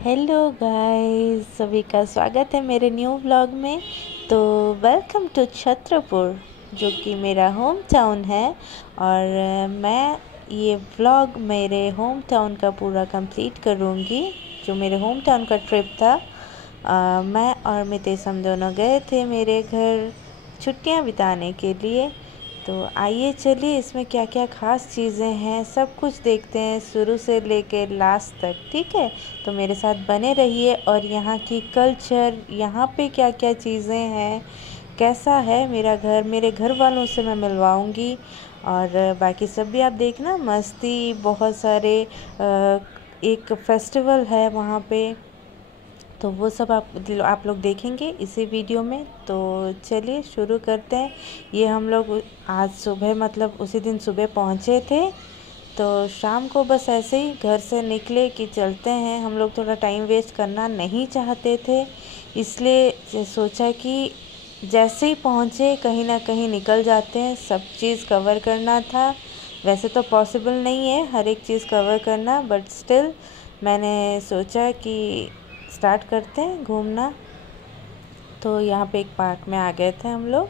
Hello guys, सभी का स्वागत है मेरे न्यू व्लॉग में। तो वेलकम टू छत्रपुर, जो कि मेरा होम टाउन है। और मैं ये व्लॉग मेरे होम टाउन का पूरा कंप्लीट करूँगी। जो मेरे होम टाउन का ट्रिप था, मैं और मितेश हम दोनों गए थे मेरे घर छुट्टियां बिताने के लिए। तो आइए चलिए इसमें क्या क्या ख़ास चीज़ें हैं सब कुछ देखते हैं, शुरू से लेके लास्ट तक। ठीक है, तो मेरे साथ बने रहिए। और यहाँ की कल्चर, यहाँ पे क्या क्या चीज़ें हैं, कैसा है मेरा घर, मेरे घर वालों से मैं मिलवाऊँगी। और बाकी सब भी आप देखना, मस्ती बहुत सारे। एक फेस्टिवल है वहाँ पे, तो वो सब आप लोग देखेंगे इसी वीडियो में। तो चलिए शुरू करते हैं। ये हम लोग आज सुबह, मतलब उसी दिन सुबह पहुँचे थे। तो शाम को बस ऐसे ही घर से निकले कि चलते हैं। हम लोग थोड़ा टाइम वेस्ट करना नहीं चाहते थे, इसलिए सोचा कि जैसे ही पहुँचे कहीं ना कहीं निकल जाते हैं। सब चीज़ कवर करना था। वैसे तो पॉसिबल नहीं है हर एक चीज़ कवर करना, बट स्टिल मैंने सोचा कि स्टार्ट करते हैं घूमना। तो यहाँ पे एक पार्क में आ गए थे हम लोग।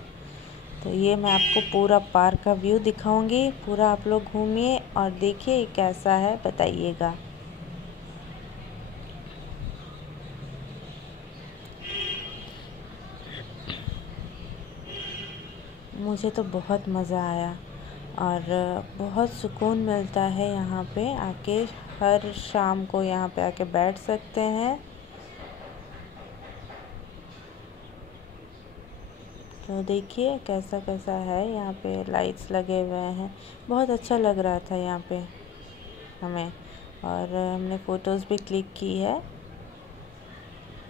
तो ये मैं आपको पूरा पार्क का व्यू दिखाऊंगी। पूरा आप लोग घूमिए और देखिए कैसा है, बताइएगा। मुझे तो बहुत मज़ा आया और बहुत सुकून मिलता है यहाँ पे आके। हर शाम को यहाँ पे आके बैठ सकते हैं। तो देखिए कैसा कैसा है, यहाँ पे लाइट्स लगे हुए हैं। बहुत अच्छा लग रहा था यहाँ पे हमें। और हमने फ़ोटोज़ भी क्लिक की है।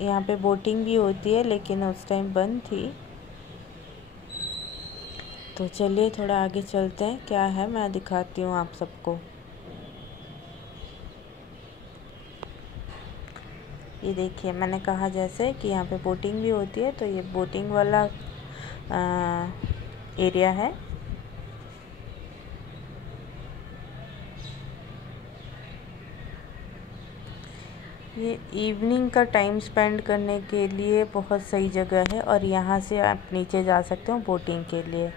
यहाँ पे बोटिंग भी होती है, लेकिन उस टाइम बंद थी। तो चलिए थोड़ा आगे चलते हैं, क्या है मैं दिखाती हूँ आप सबको। ये देखिए, मैंने कहा जैसे कि यहाँ पे बोटिंग भी होती है, तो ये बोटिंग वाला एरिया है। ये इवनिंग का टाइम स्पेंड करने के लिए बहुत सही जगह है। और यहाँ से आप नीचे जा सकते हो बोटिंग के लिए।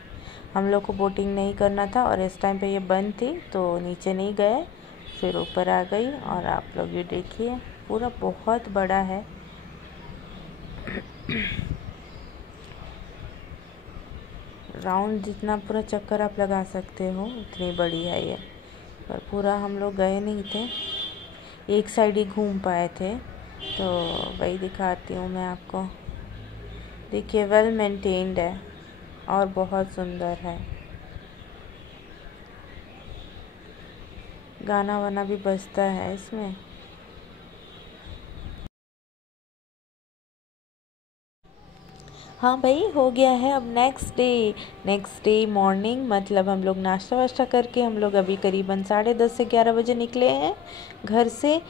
हम लोग को बोटिंग नहीं करना था और इस टाइम पे ये बंद थी, तो नीचे नहीं गए, फिर ऊपर आ गई। और आप लोग ये देखिए, पूरा बहुत बड़ा है। राउंड जितना पूरा चक्कर आप लगा सकते हो, उतनी बड़ी है ये। पर पूरा हम लोग गए नहीं थे, एक साइड ही घूम पाए थे। तो वही दिखाती हूँ मैं आपको। देखिए, वेल मेंटेन्ड है और बहुत सुंदर है। गाना वाना भी बजता है इसमें। हाँ भाई, हो गया है अब नेक्स्ट डे मॉर्निंग। मतलब हम लोग नाश्ता वाश्ता करके हम लोग अभी करीबन 10:30 से 11 बजे निकले हैं घर से,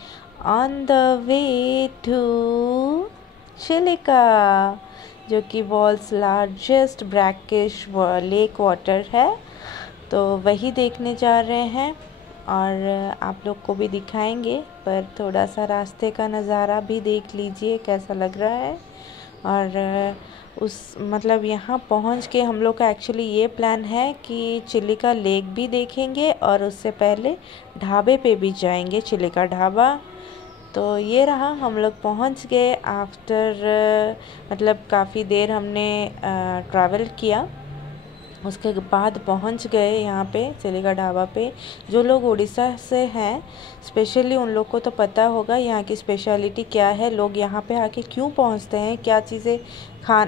on the way to Chilika, जो कि world's largest brackish lake water है। तो वही देखने जा रहे हैं और आप लोग को भी दिखाएंगे। पर थोड़ा सा रास्ते का नज़ारा भी देख लीजिए कैसा लग रहा है। और उस मतलब यहाँ पहुँच के हम लोग का एक्चुअली ये प्लान है कि चिलिका लेक भी देखेंगे और उससे पहले ढाबे पे भी जाएंगे, चिलिका ढाबा। तो ये रहा, हम लोग पहुँच गए आफ्टर मतलब काफ़ी देर हमने ट्रैवल किया। उसके बाद पहुंच गए यहाँ पे चिलिका ढाबा पे। जो लोग उड़ीसा से हैं स्पेशली, उन लोग को तो पता होगा यहाँ की स्पेशलिटी क्या है, लोग यहाँ पे आके क्यों पहुँचते हैं, क्या चीज़ें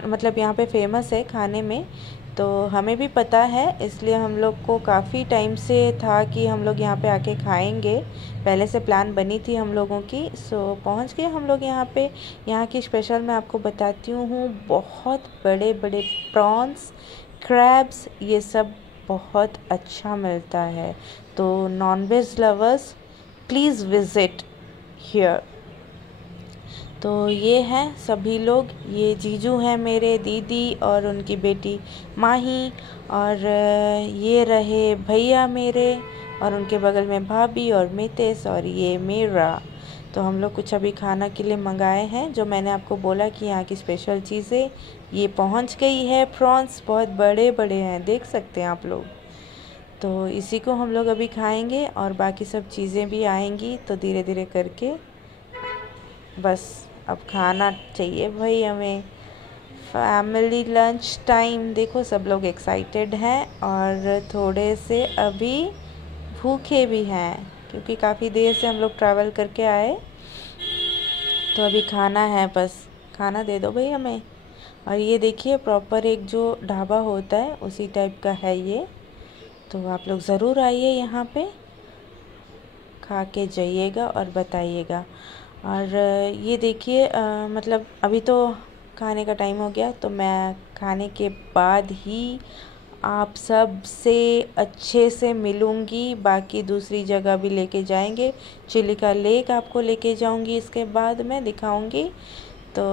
मतलब यहाँ पे फेमस है खाने में। तो हमें भी पता है, इसलिए हम लोग को काफ़ी टाइम से था कि हम लोग यहाँ पे आके खाएंगे। पहले से प्लान बनी थी हम लोगों की। सो पहुँच गए हम लोग यहाँ पे। यहाँ की स्पेशल मैं आपको बताती हूँ, बहुत बड़े बड़े प्रॉन्स, क्रैब्स, ये सब बहुत अच्छा मिलता है। तो non veg lovers please visit here. तो ये हैं सभी लोग, ये जीजू हैं मेरे, दीदी और उनकी बेटी माही। और ये रहे भैया मेरे, और उनके बगल में भाभी और मितेश, और ये मेरा। तो हम लोग कुछ अभी खाना के लिए मंगाए हैं, जो मैंने आपको बोला कि यहाँ की स्पेशल चीज़ें ये पहुँच गई है। प्रॉन्स बहुत बड़े बड़े हैं, देख सकते हैं आप लोग। तो इसी को हम लोग अभी खाएंगे और बाकी सब चीज़ें भी आएंगी, तो धीरे धीरे करके बस अब खाना चाहिए भाई हमें। फैमिली लंच टाइम, देखो सब लोग एक्साइटेड हैं और थोड़े से अभी भूखे भी हैं, क्योंकि काफ़ी देर से हम लोग ट्रैवल करके आए। तो अभी खाना है, बस खाना दे दो भाई हमें। और ये देखिए प्रॉपर एक जो ढाबा होता है उसी टाइप का है ये। तो आप लोग ज़रूर आइए यहाँ पे, खा के जाइएगा और बताइएगा। और ये देखिए मतलब अभी तो खाने का टाइम हो गया, तो मैं खाने के बाद ही आप सब से अच्छे से मिलूँगी। बाकी दूसरी जगह भी लेके जाएंगे, चिलिका लेक आपको लेके जाऊँगी, इसके बाद मैं दिखाऊँगी। तो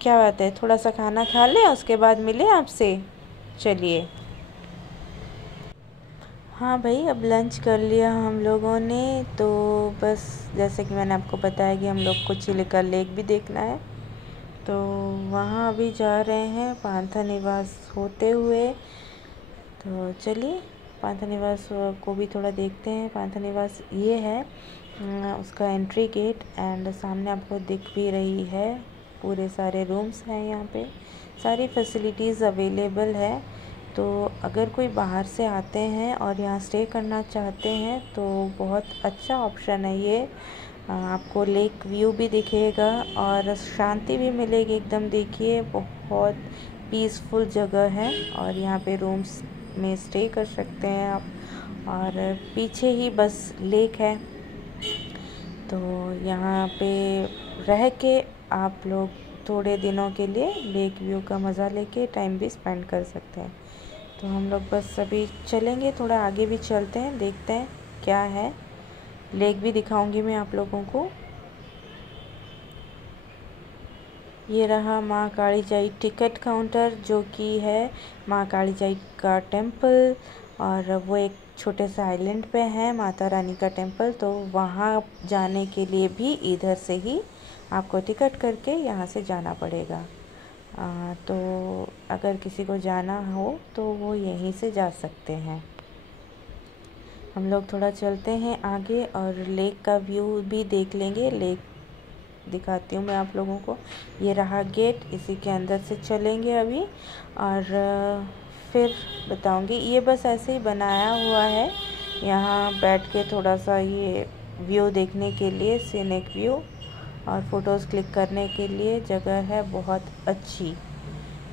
क्या बात है, थोड़ा सा खाना खा लें उसके बाद मिले आपसे। चलिए। हाँ भाई, अब लंच कर लिया हम लोगों ने, तो बस जैसे कि मैंने आपको बताया कि हम लोग को चिलिका लेक भी देखना है, तो वहाँ अभी जा रहे हैं पांथा निवास होते हुए। तो चलिए पांथा निवास को भी थोड़ा देखते हैं। पांथा निवास ये है उसका एंट्री गेट, एंड सामने आपको दिख भी रही है, पूरे सारे रूम्स हैं यहाँ पे, सारी फैसिलिटीज़ अवेलेबल है। तो अगर कोई बाहर से आते हैं और यहाँ स्टे करना चाहते हैं तो बहुत अच्छा ऑप्शन है ये। आपको लेक व्यू भी दिखेगा और शांति भी मिलेगी एकदम। देखिए बहुत पीसफुल जगह है और यहाँ पे रूम्स में स्टे कर सकते हैं आप, और पीछे ही बस लेक है। तो यहाँ पे रह के आप लोग थोड़े दिनों के लिए लेक व्यू का मज़ा लेके टाइम भी स्पेंड कर सकते हैं। तो हम लोग बस अभी चलेंगे, थोड़ा आगे भी चलते हैं, देखते हैं क्या है। लेक भी दिखाऊंगी मैं आप लोगों को। ये रहा माँ कालीजाई टिकट काउंटर, जो कि है माँ कालीजाई का टेम्पल, और वो एक छोटे से आइलैंड पे है माता रानी का टेम्पल। तो वहाँ जाने के लिए भी इधर से ही आपको टिकट करके यहाँ से जाना पड़ेगा। तो अगर किसी को जाना हो तो वो यहीं से जा सकते हैं। हम लोग थोड़ा चलते हैं आगे और लेक का व्यू भी देख लेंगे। लेक दिखाती हूँ मैं आप लोगों को। ये रहा गेट, इसी के अंदर से चलेंगे अभी और फिर बताऊँगी। ये बस ऐसे ही बनाया हुआ है, यहाँ बैठ के थोड़ा सा ये व्यू देखने के लिए, सीनिक व्यू, और फ़ोटोज़ क्लिक करने के लिए जगह है बहुत अच्छी।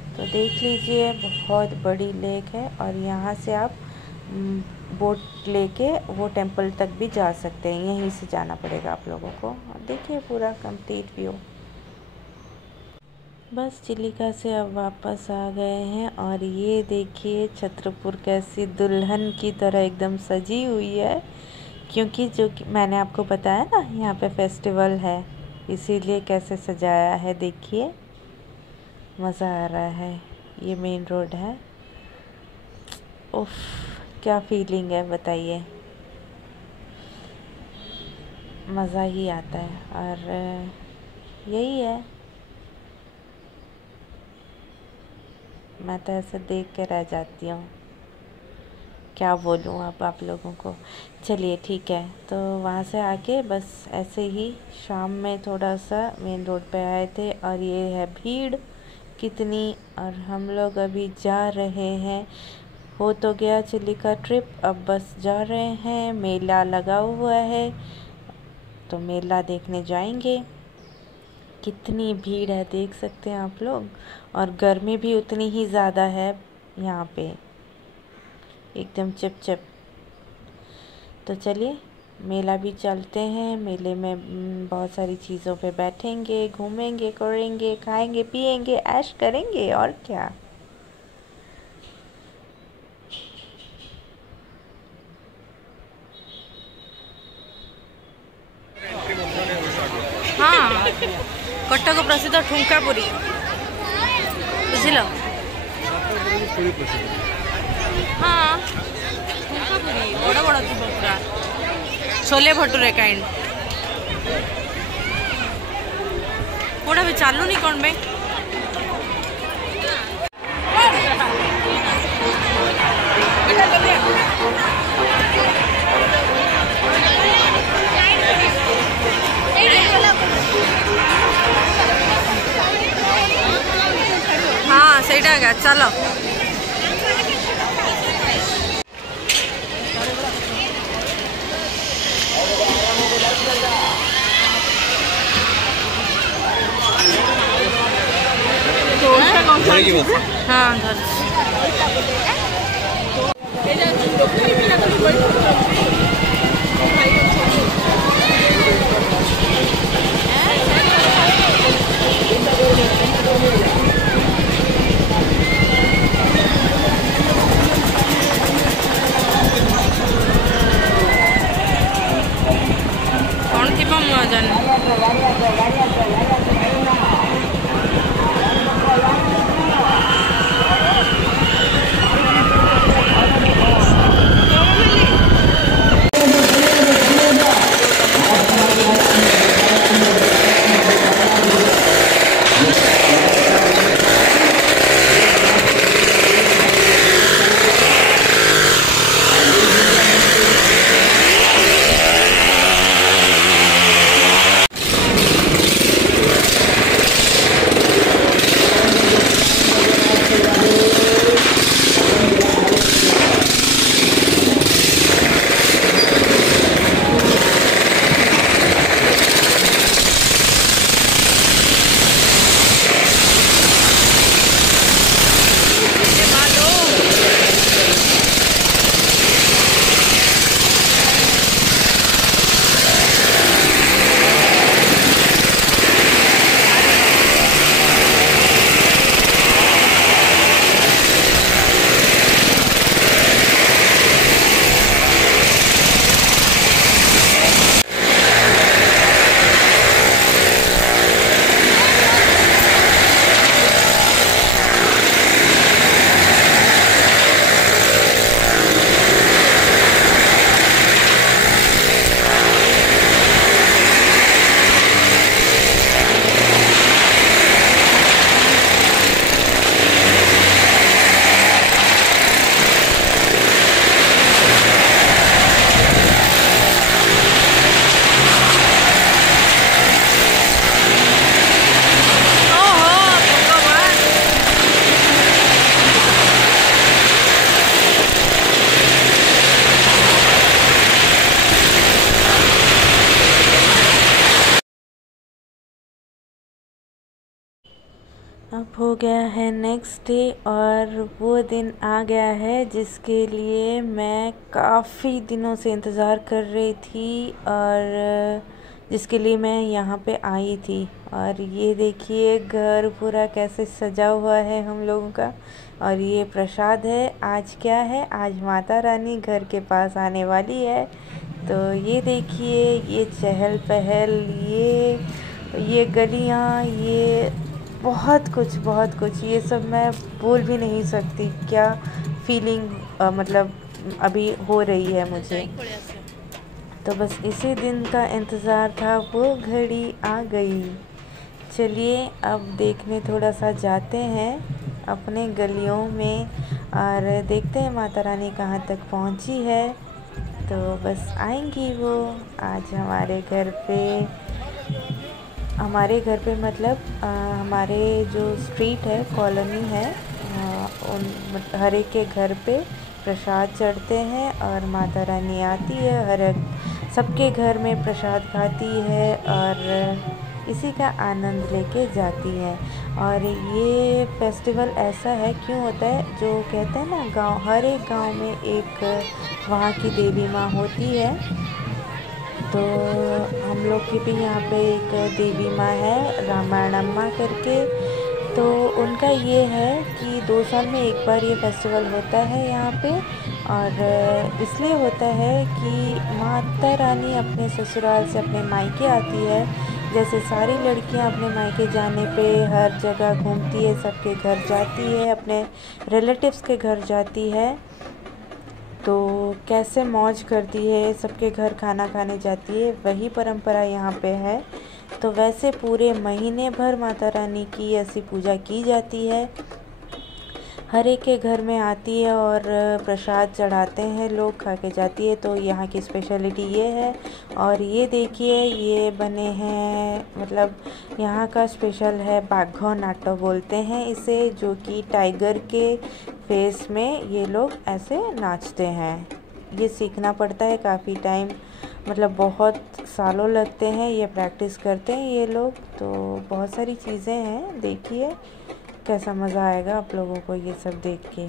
तो देख लीजिए बहुत बड़ी लेक है और यहाँ से आप बोट लेके वो टेम्पल तक भी जा सकते हैं, यहीं से जाना पड़ेगा आप लोगों को। देखिए पूरा कंप्लीट व्यू। बस चिलिका से अब वापस आ गए हैं और ये देखिए छतरपुर कैसी दुल्हन की तरह एकदम सजी हुई है, क्योंकि जो मैंने आपको बताया ना यहाँ पे फेस्टिवल है, इसीलिए कैसे सजाया है देखिए, मज़ा आ रहा है। ये मेन रोड है। उफ, क्या फीलिंग है बताइए, मज़ा ही आता है। और यही है, मैं तो ऐसे देख के रह जाती हूँ, क्या बोलूँ अब आप लोगों को। चलिए ठीक है, तो वहाँ से आके बस ऐसे ही शाम में थोड़ा सा मेन रोड पे आए थे और ये है भीड़ कितनी। और हम लोग अभी जा रहे हैं, हो तो गया चिलिका ट्रिप, अब बस जा रहे हैं। मेला लगा हुआ है तो मेला देखने जाएंगे। कितनी भीड़ है देख सकते हैं आप लोग, और गर्मी भी उतनी ही ज़्यादा है यहाँ पे, एकदम चिपचिप। तो चलिए मेला भी चलते हैं। मेले में बहुत सारी चीज़ों पे बैठेंगे, घूमेंगे, करेंगे, खाएंगे, पिएंगे, ऐश करेंगे, और क्या। हाँ, कटक प्रसिद्ध ठुंका पुरी बुझल। हाँ ठुंका पुरी बड़ बड़ थी पूरा, छोले भटूरे काइंड। कोड़ा भी चालू नहीं कौन बे हाँ सहीटा गया चलो हाँ घर कौन थी मुआ जाने अब हो गया है नेक्स्ट डे और वो दिन आ गया है जिसके लिए मैं काफ़ी दिनों से इंतज़ार कर रही थी और जिसके लिए मैं यहाँ पे आई थी। और ये देखिए घर पूरा कैसे सजा हुआ है हम लोगों का। और ये प्रसाद है। आज क्या है, आज माता रानी घर के पास आने वाली है। तो ये देखिए, ये चहल पहल, ये गलियाँ, ये बहुत कुछ ये सब मैं बोल भी नहीं सकती क्या फीलिंग मतलब अभी हो रही है मुझे। तो बस इसी दिन का इंतज़ार था, वो घड़ी आ गई। चलिए अब देखने थोड़ा सा जाते हैं अपने गलियों में और देखते हैं माता रानी कहाँ तक पहुँची है। तो बस आएंगी वो आज हमारे घर पे मतलब हमारे जो स्ट्रीट है, कॉलोनी है, उन हर एक के घर पे प्रसाद चढ़ते हैं और माता रानी आती है, सबके घर में प्रसाद खाती है और इसी का आनंद लेके जाती है। और ये फेस्टिवल ऐसा है क्यों होता है, जो कहते हैं ना हर एक गांव में एक वहाँ की देवी माँ होती है। तो हम लोग की भी यहाँ पे एक देवी माँ है, रामायणम्मा करके। तो उनका ये है कि 2 साल में एक बार ये फेस्टिवल होता है यहाँ पे। और इसलिए होता है कि माता रानी अपने ससुराल से अपने मायके आती है। जैसे सारी लड़कियाँ अपने मायके जाने पे हर जगह घूमती है, सबके घर जाती है, अपने रिलेटिव्स के घर जाती है। तो कैसे मौज करती है, सबके घर खाना खाने जाती है, वही परंपरा यहाँ पे है। तो वैसे पूरे महीने भर माता रानी की ऐसी पूजा की जाती है। हर एक के घर में आती है और प्रसाद चढ़ाते हैं लोग, खा के जाती है। तो यहाँ की स्पेशलिटी ये है। और ये देखिए ये बने हैं, मतलब यहाँ का स्पेशल है बाघो नाटो बोलते हैं इसे, जो कि टाइगर के फेस में ये लोग ऐसे नाचते हैं। ये सीखना पड़ता है काफ़ी टाइम, मतलब बहुत सालों लगते हैं, ये प्रैक्टिस करते हैं ये लोग। तो बहुत सारी चीज़ें हैं, देखिए कैसा मज़ा आएगा आप लोगों को ये सब देख के।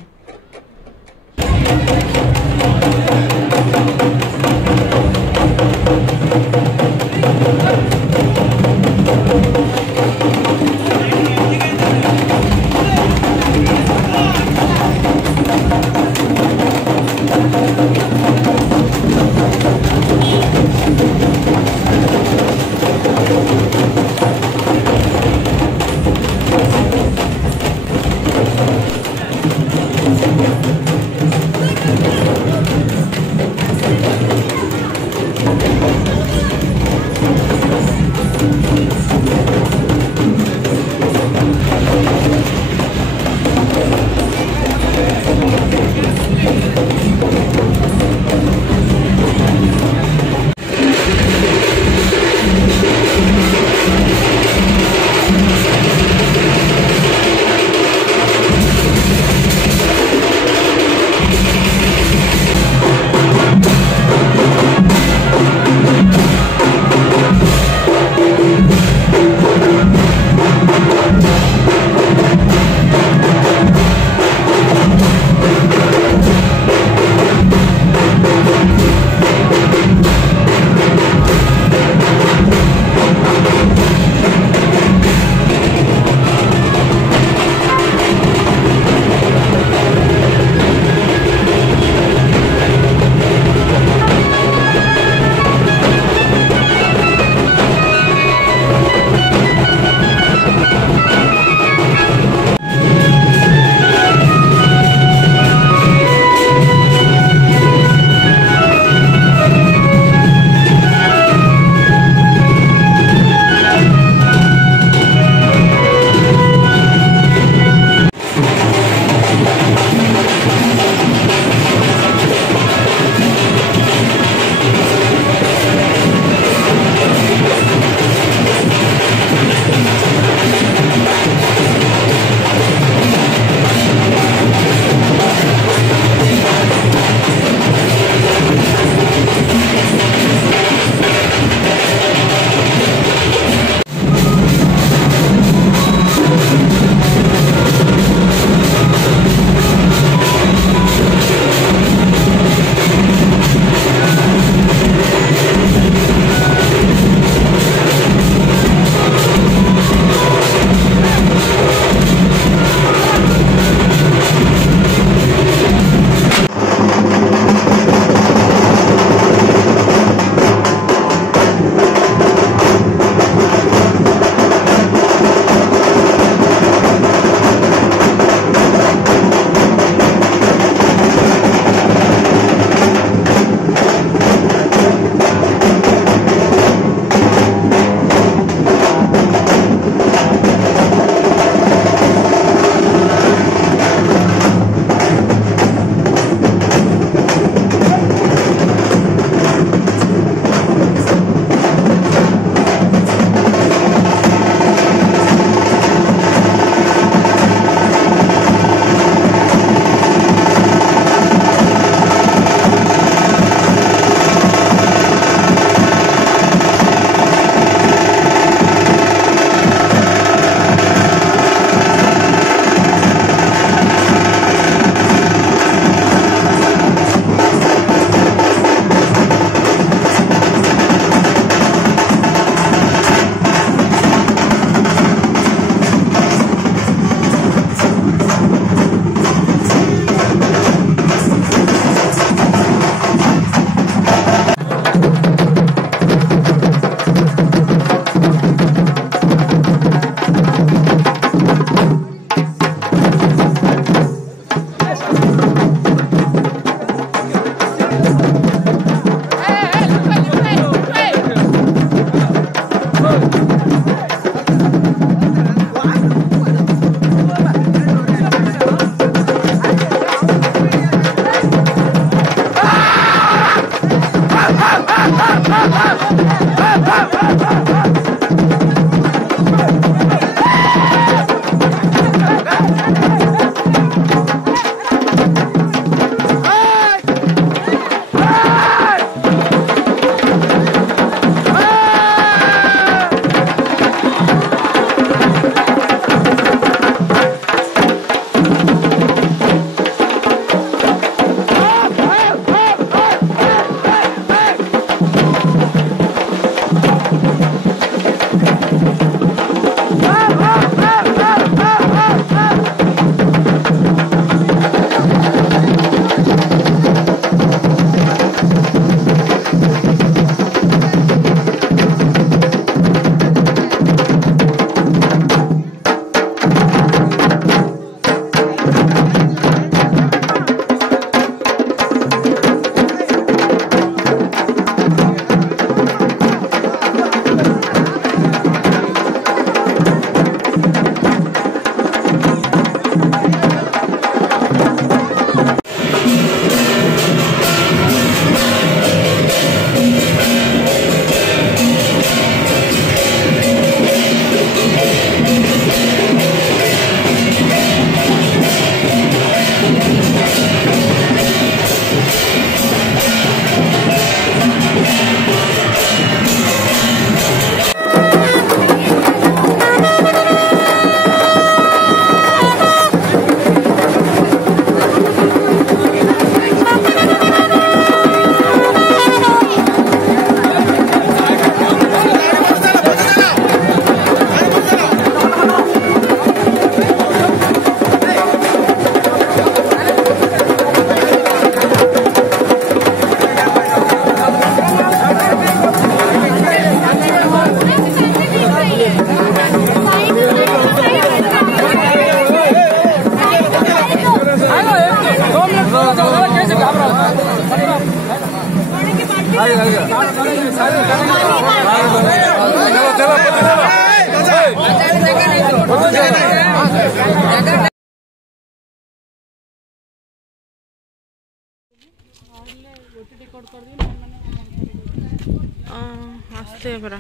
आस्ते परा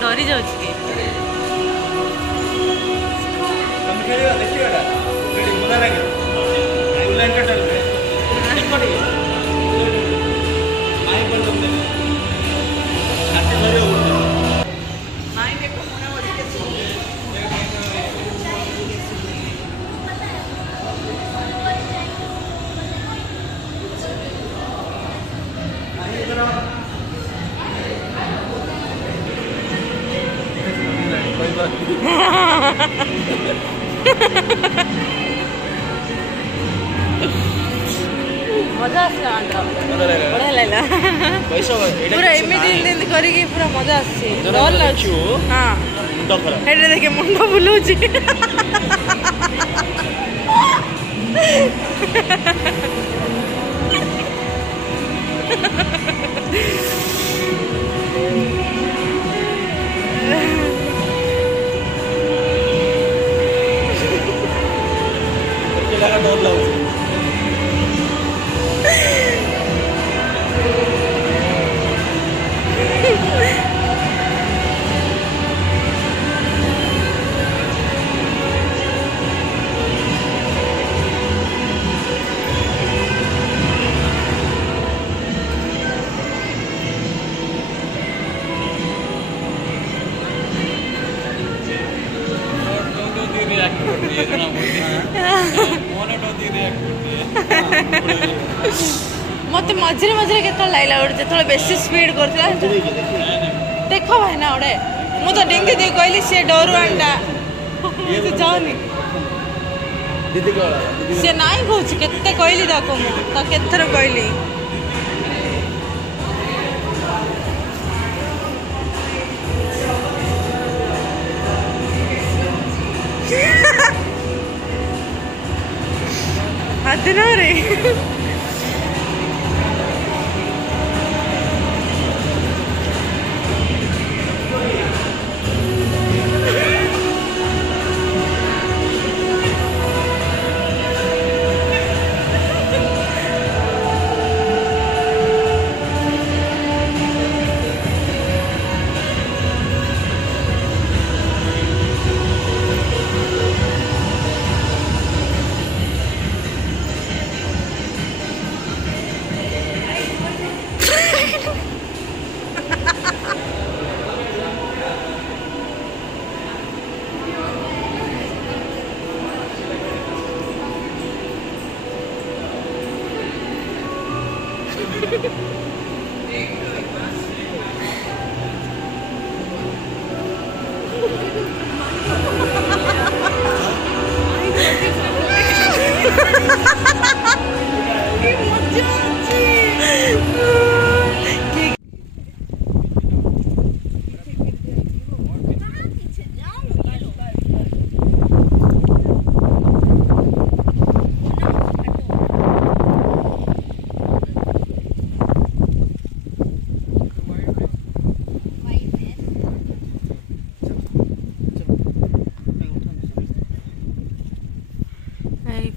डरी जाऊँ कि मजा बढ़िया पूरा एमती करके पूरा मजा आसे देखे मुंड बुलाऊँ मत मझे मझे के लाइला गोटे जो बेसी स्पीड कर देख भाई ना गोटे मु तो डिंगी दी कहली सी डरू अंडा जाऊनी सी ना कौच के कहली केतर कहली ಅದನ್ನ ರೀ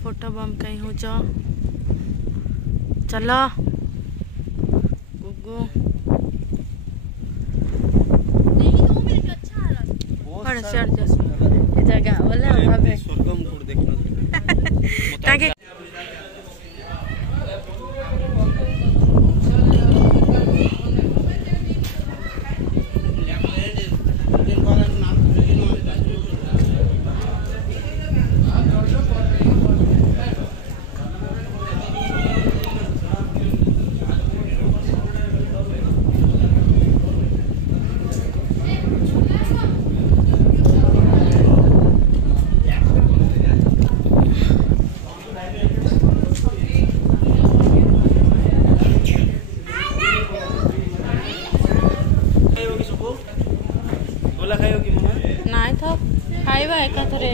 फोटो बम कहीं हो जा चलो गुगु और शेयर ये जगह बोले भाभी स्वर्गम कोड देखना ताकि नाई तो खाइबा एकाथरे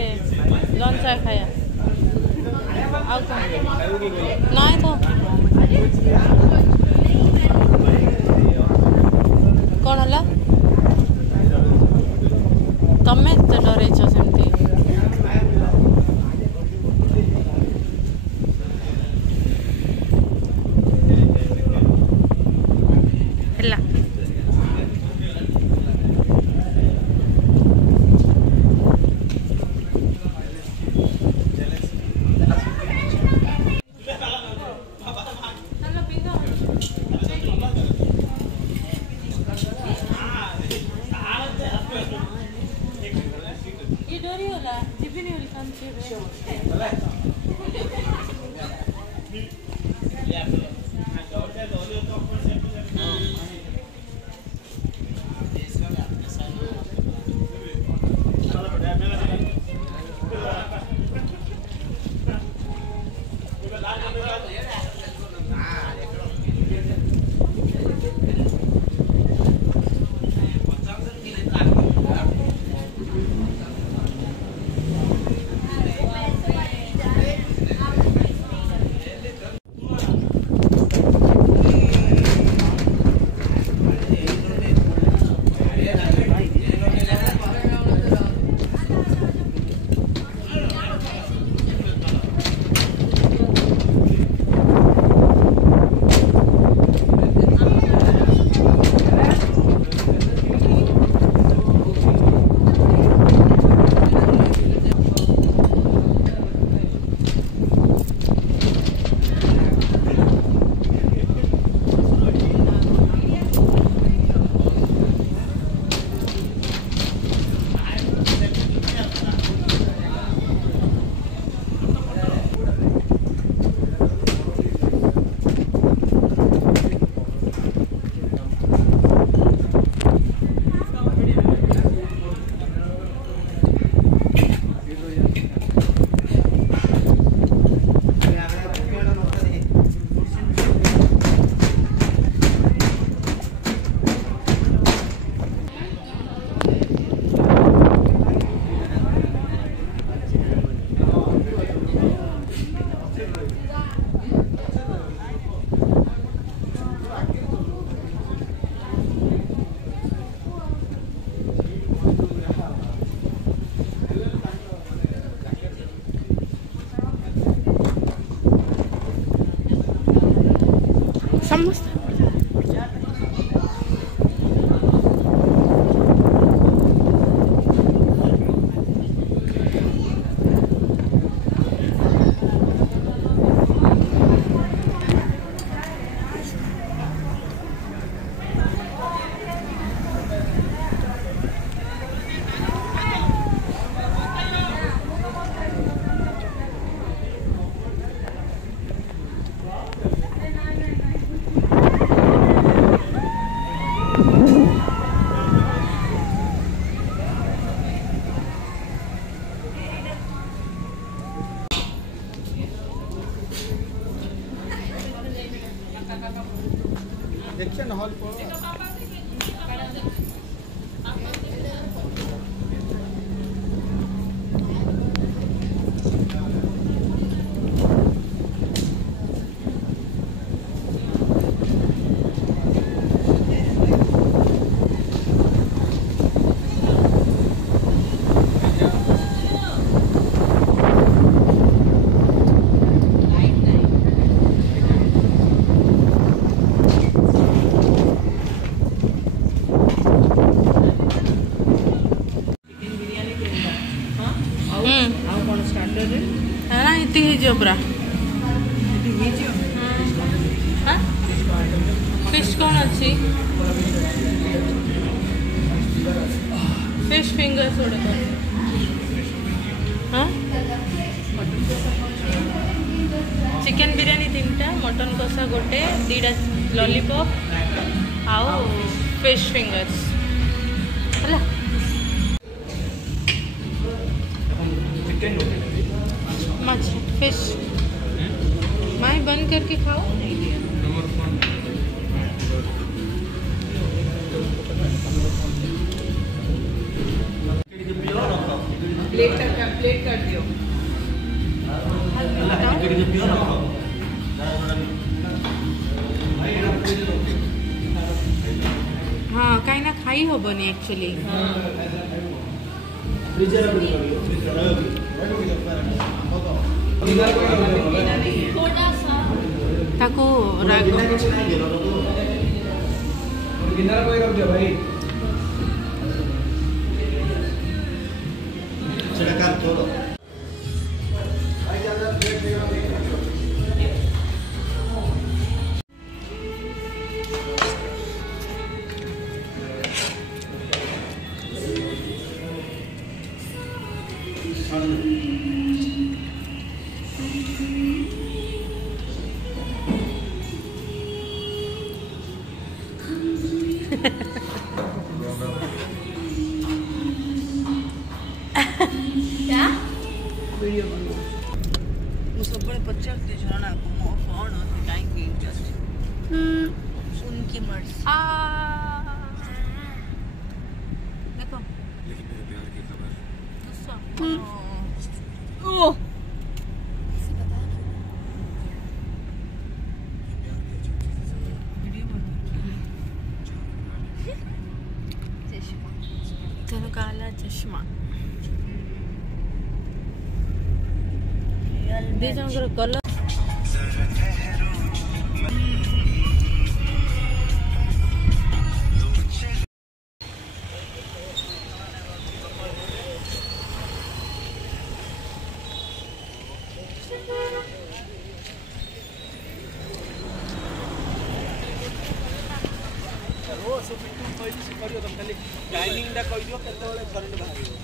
लंच खाया नाई तो कौन है तमें तो डरे सेमती समोसा एक्शन हॉल को है ना इतनी ही जो पूरा फिश कौन अच्छी फिश फिंगर्स हाँ चिकेन बिरियानी 3टा मटन कषा गोटे 2टा लॉलीपॉप आउ फिश फिंगर्स है मछ फिश माई बंद करके खाओ प्लेट कर दियो हाँ कहीं ना खाई होबनी एक्चुअली ताको क्या वीडियो बनो मु सब बड़े पचार दे जाना को मो फोन होती काई के जस्ट सुन के मर्स देखो लेकिन मेरे प्यार की खबर ओ से बता वीडियो चश्मा काला चश्मा दे जनकर कलर टाइमिंग दा कहि दियो केते बेले करंट बाहरियो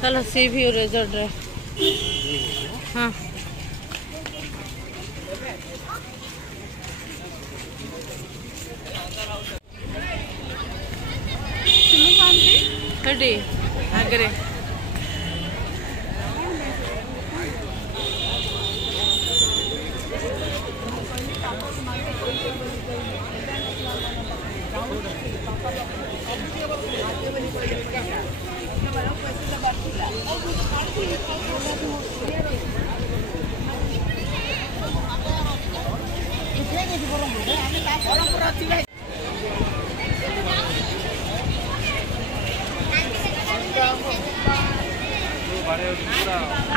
चलो सी व्यू रिजॉर्ट है हाँ ସେଠି ଆଗରେ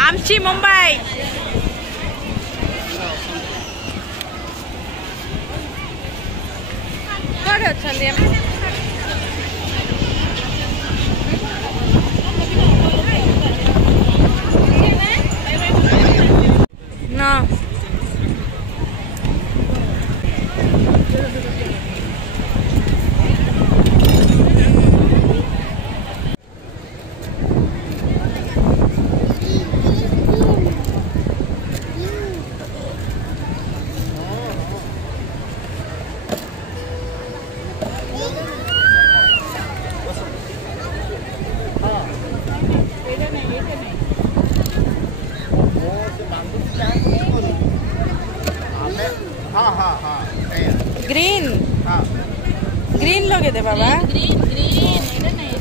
आमची मुंबई कौन अच्छा ना ग्रीन ग्रीन लोगे दे बाबा ग्रीन ग्रीन एटा नहीं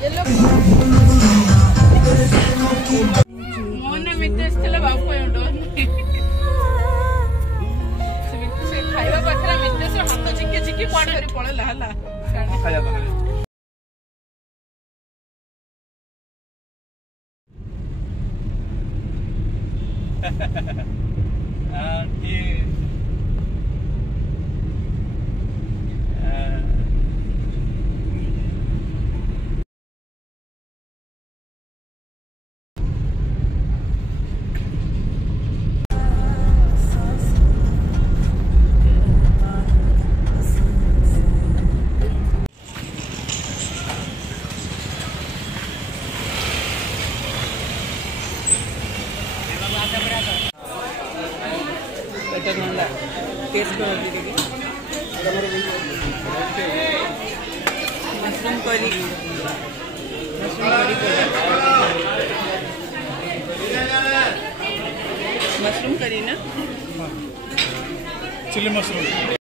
येलो मोने मितेस्तेला बाबू कोयोंडो से खाइबा पाखरा मितेस हाथ चिके चिके पाड़ करी पळेला हला खाया तो मशरूम करी ना चिली मशरूम